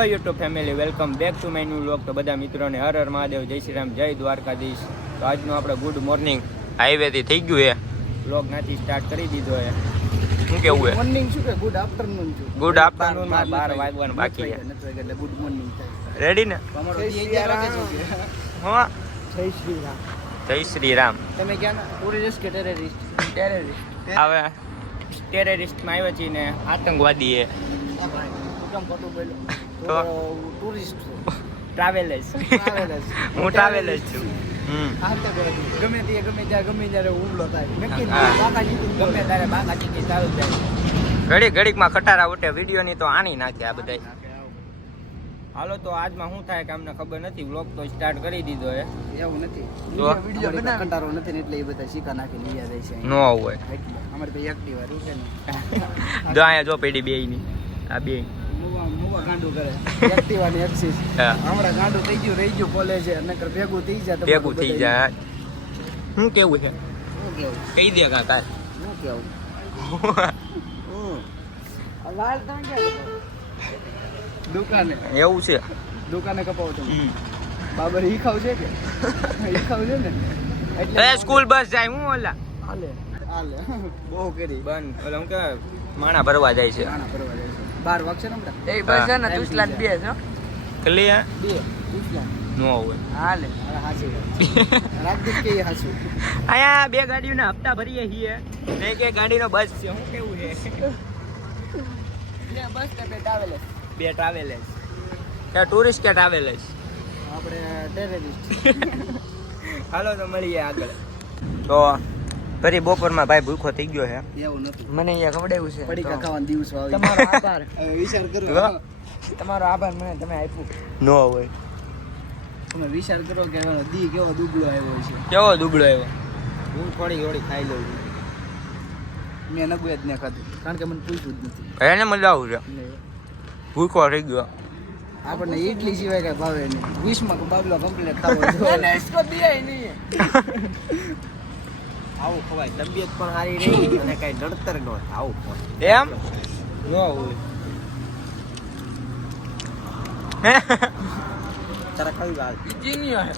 Hello YouTube family, welcome back to my new vlog. તો બધા મિત્રોને હર હર મહાદેવ, જય શ્રી રામ, જય દ્વારકાધીશ. તો આજનું આપણે ગુડ મોર્નિંગ હાઈવેથી થઈ ગયું છે, વ્લોગ નાથી સ્ટાર્ટ કરી દીધો છે. શું કેવું છે? મોર્નિંગ શું કે ગુડ આફ્ટરનૂન છું. ગુડ આફ્ટરનૂન માં 12 વાગવાનું બાકી છે. એટલે ગુડ મોર્નિંગ થાય. રેડી ને? હા, જય શ્રી રામ. જય શ્રી રામ. તમે ક્યાં ના ટુરિસ્ટ કે ટેરરિસ્ટ? ટેરરિસ્ટ. હવે ટેરરિસ્ટમાં આવ્યા છીએ ને આતંકવાદી છે. કેમ ખોટું બોલ્યો? તો ટુરિસ્ટ છું. ટ્રાવેલર્સ. ટ્રાવેલર્સ. હું ટ્રાવેલર્સ છું. આતંકવાદી. ગમે ત્યારે હુમલો થાય. નક્કી હા. બાકાજી ગમે ત્યારે બાકાજી ચાલુ થાય. ઘડીકમાં ખટારા ઉઠે વિડીયોની તો આણી નાખે આ બધા. હાલો, તો આજમાં શું થાય કે અમને ખબર નથી. વ્લોગ તો સ્ટાર્ટ કરી દીધો છે. એવું નથી. તો વિડિયો બનાવ કંટારો નથી ને એટલે એ બધા શીખા નાખી લઈ જાય છે. નો હોય એટલે અમારે તો એક્ટિવા રૂકે ને. જો અહીંયા જો પેડી બે ની આ બે મુવા ગાંડું કરે. એક્ટિવા ની એક્સિસ. હમણાં ગાંડું થઈ ગયું રહી ગયું કોલેજ નકર ભેગું થઈ જાય. ભેગું થઈ જાય. શું કેવું છે? શું કેવું? કહી દે કાકા. શું કેવું? લાલ તમે ક્યાં દુકાને? એવું છે. દુકાને કપાવો તમે. બાબર ઈ ખાવ છે કે ઈ ખાવ છે ને એ સ્કૂલ બસ જાય હું ઓલા હાલે હાલે બહુ કરી બંધ ઓલા હું કે માણા ભરવા જાય છે. નાના ફરવા જાય છે 12 વાગશે ને હમણાં. એ બસ છે ને તુસલાન બે છે ક્લિયર બે તુસલાન નો હોય. હાલે હાસી રાજદીપ કે હાસું અહીંયા બે ગાડીઓના હપ્તા ભરીએ છીએ. એક ગાડીનો બસ છે. શું કેવું છે? બે બસ કે બે ટ્રાવેલર્સ? બે ટ્રાવેલર્સ. કે ટુરિસ્ટ કે ટ્રાવેલર્સ? આપણે ટેરરિસ્ટ. હાલો તો મળીએ આગળ. તો ફરી બપોરમાં ભાઈ ભૂખો થઈ ગયો છે. એવું નથી. મને અહીંયા ખવડાવ્યું છે. પડીકા ખાવાનો દિવસ આવી. તમારો આભાર. વિચાર કરો. તમારો આભાર મને તમે આપ્યું. નો હોય. તમે વિચાર કરો કે દી કેવો દુબળો આવ્યો છે. કેવો દુબળો આવ્યો. હું થોડી ખાઈ લઉં છું. મેં નગું જ ને ખાધું કારણ કે મને પૂછ્યું જ નથી. એને મજા છે. ભૂખો થઈ ગયો. આપણને ઇડલી સિવાય કઈ ભાવે નહીં. 20 માં બાબલો કમ્પ્લીટ ખાવો જોઈએ. इसको दिया ही नहीं है. આવું ખવાય. તબિયત પણ સારી રહી અને કઈ નડતર ન થાય. આવું ખવાય. એમ નો હોય. તારા કઈ વાત જીનિયો હે.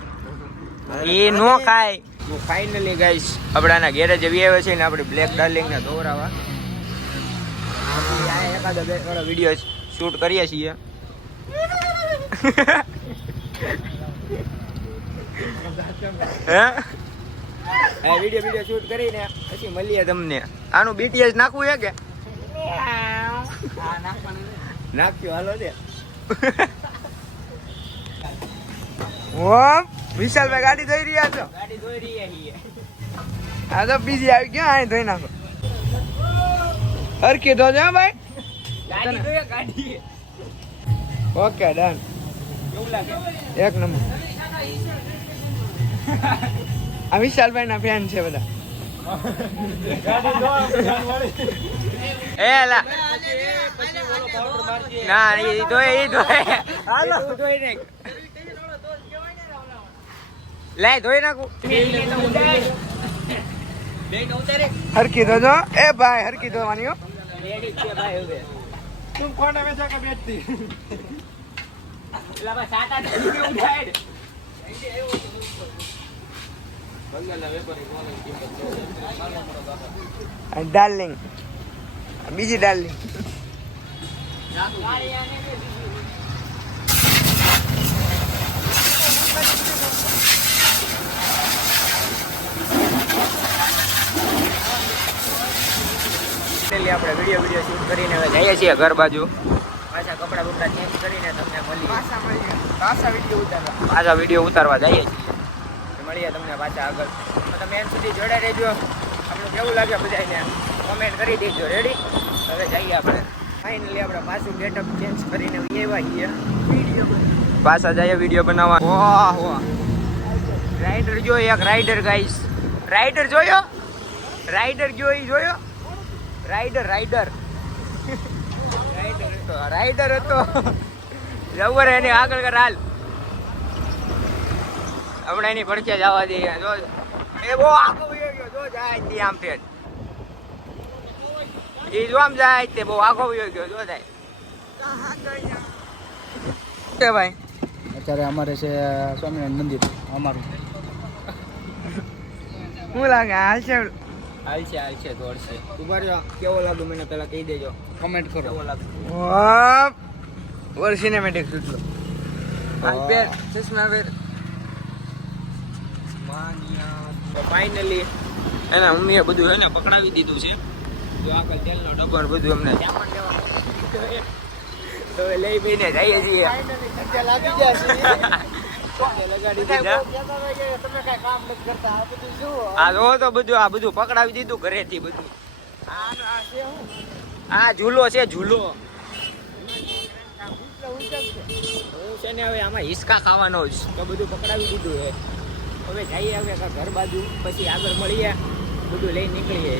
એ નો ખાય. તો ફાઇનલી ગાઈસ આપણે આના ગેરેજ આવી આવ્યા છે ને આપણે બ્લેક ડાર્લિંગ ને દોરાવા આ એકાદો બે થોડો વિડિયો શૂટ કરીએ છીએ. હે વિડિયો શૂટ કરીને પછી મળીએ તમને. આનું બીટીએસ નાખવું છે કે નાખ્યો? હાલો દે. ઓમ વિશાલભાઈ ગાડી ધોઈ રહ્યા છો? ગાડી ધોઈ રહ્યા છીએ. આ તો બીજી આવી ગયો. અહીં ધોઈ નાખો. હરકી ધોજો ભાઈ. ગાડી ધોઈ ગાડી. Okay done. કેવું લાગે? એક નંબર. આ વિશાલભાઈ ના ફેન છે બધા. એ લા ના એ ધોઈ હાલો ધોઈ નાખ. લે ધોઈ નાખું. હરકી ધોજો. એ ભાઈ હરકી ધોવાની હો. રેડી છે ભાઈ. હવે તું કોણ આવે છે કે બેઠતી? એલા બા સાતા દે કે ઉઠાડ. ડાર્લિંગ બીજી ડાર્લિંગ. આપણે વિડીયો શૂટ કરીને હવે જઈએ છીએ ઘર બાજુ. પાછા કપડા બપડા ચેન્જ કરીને તમને મળીએ. પાછા વિડીયો ઉતારવા જઈએ છીએ. મળીએ તમને પાછા આગળ. તો તમે એમ સુધી જોડાઈ રહેજો. આપણે કેવું લાગે બધાને કોમેન્ટ કરી દેજો. રેડી? હવે જઈએ આપણે. ફાઇનલી આપણે પાછું ગેટઅપ ચેન્જ કરીને આવ્યા છીએ. પાછા જઈએ વિડીયો બનાવવા. ઓહો રાઇડર જોયો. એક રાઇડર ગાઈસ. રાઇડર જોયો? રાઇડર જોયો? રાઇડર હતો. જબર એની આગળ કર હાલ. હમણાં એની પડખે જવા દે. જો એ બહુ આખો વયો ગયો. જો જાય તે આમ ફેર. એ જો આમ જાય તે બહુ આખો વયો ગયો. જો જાય કે ભાઈ અત્યારે અમારે છે સ્વામિનારાયણ મંદિર અમારું. શું લાગે હાલશે દોડશે તમારે કેવો લાગે મને પેલા કહી દેજો કમેન્ટ કરો. કેવો લાગે ઓર સિનેમેટિક શૂટ લો હાલ પેર ચશ્મા પેર તો ફાઇનલી એના મમ્મીએ બધું એને પકડાવી દીધું છે. જો આગળ તેલનો ડબ્બો ને બધું અમને તો હવે લઈ બેને જઈએ છીએ. લાગી ગયા છે. લગાડી દીધા. તમે કઈ કામ નથી કરતા આ બધું જુઓ. આ જો તો બધું આ બધું પકડાવી દીધું ઘરેથી બધું. આ છે હું આ ઝૂલો છે ઝૂલો. હું છે ને હવે આમાં હિસકા ખાવાનો જ તો બધું પકડાવી દીધું છે. હવે જઈએ હવે ઘર બાજુ પછી આગળ મળીએ બધું લઈને નીકળીએ.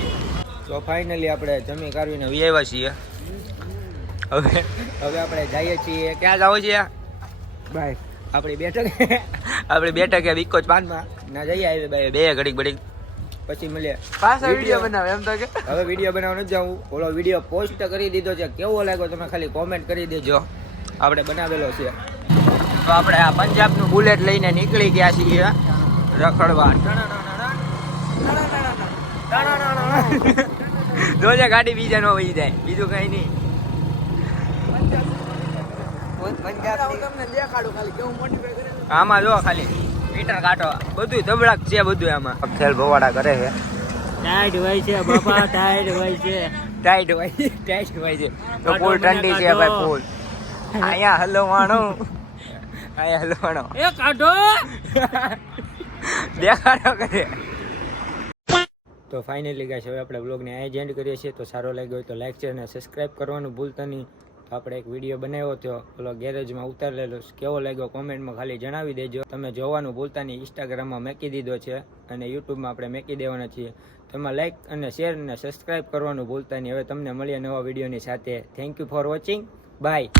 તો ફાઇનલી આપણે જમી કાઢવીને આવ્યા છીએ. હવે આપણે જઈએ છીએ ક્યાં જાવ છીએ બાય. આપણી બેઠક વિકોચ પાનમાં ના જઈએ આવી બે ઘડીક બડીક પછી મળીએ. પાછા વિડીયો બનાવે એમ તો કે હવે વિડીયો બનાવવા નથી જવું. ઓલો વિડીયો પોસ્ટ કરી દીધો છે. કેવો લાગ્યો તમે ખાલી કોમેન્ટ કરી દેજો. આપણે બનાવેલો છે. તો આપણે આ પંજાબનું બુલેટ લઈને નીકળી ગયા છીએ રખડવા. જોજે ગાડી બીજા નો વહી જાય બીજું કઈ નહીં. તમને દેખાડું ખાલી કેવું મોટિવેટ કરે. આમાં જો ખાલી મીટર કાઢો બધું ધબડાક છે બધું આમાં. ખેલ ભવાડા કરે છે. ટાઈટ હોય છે બાપા ટાઈટ હોય છે. ટાઈટ હોય છે તો ફૂલ ઠંડી છે ભાઈ ફૂલ. અહીંયા હલવાણો એ કાઢો દેખાડો કરે. તો ફાઇનલી ગાઈસ હવે આપણે બ્લોગને અહીં જ એન્ડ કરીએ છીએ. તો સારો લાગ્યો હોય તો લાઈક શેર અને સબસ્ક્રાઇબ કરવાનું ભૂલતા નહીં. તો આપણે એક વિડીયો બનાવ્યો હતો ઓલો ગેરેજમાં ઉતારેલો કેવો લાગ્યો કોમેન્ટમાં ખાલી જણાવી દેજો. તમે જોવાનું ભૂલતા નહીં. ઇન્સ્ટાગ્રામમાં મૂકી દીધો છે અને યુટ્યુબમાં આપણે મૂકી દેવાના છીએ. તેમાં લાઈક અને શેર અને સબસ્ક્રાઇબ કરવાનું ભૂલતા નહીં. હવે તમને મળીએ નવા વિડીયોની સાથે. Thank you for watching. By.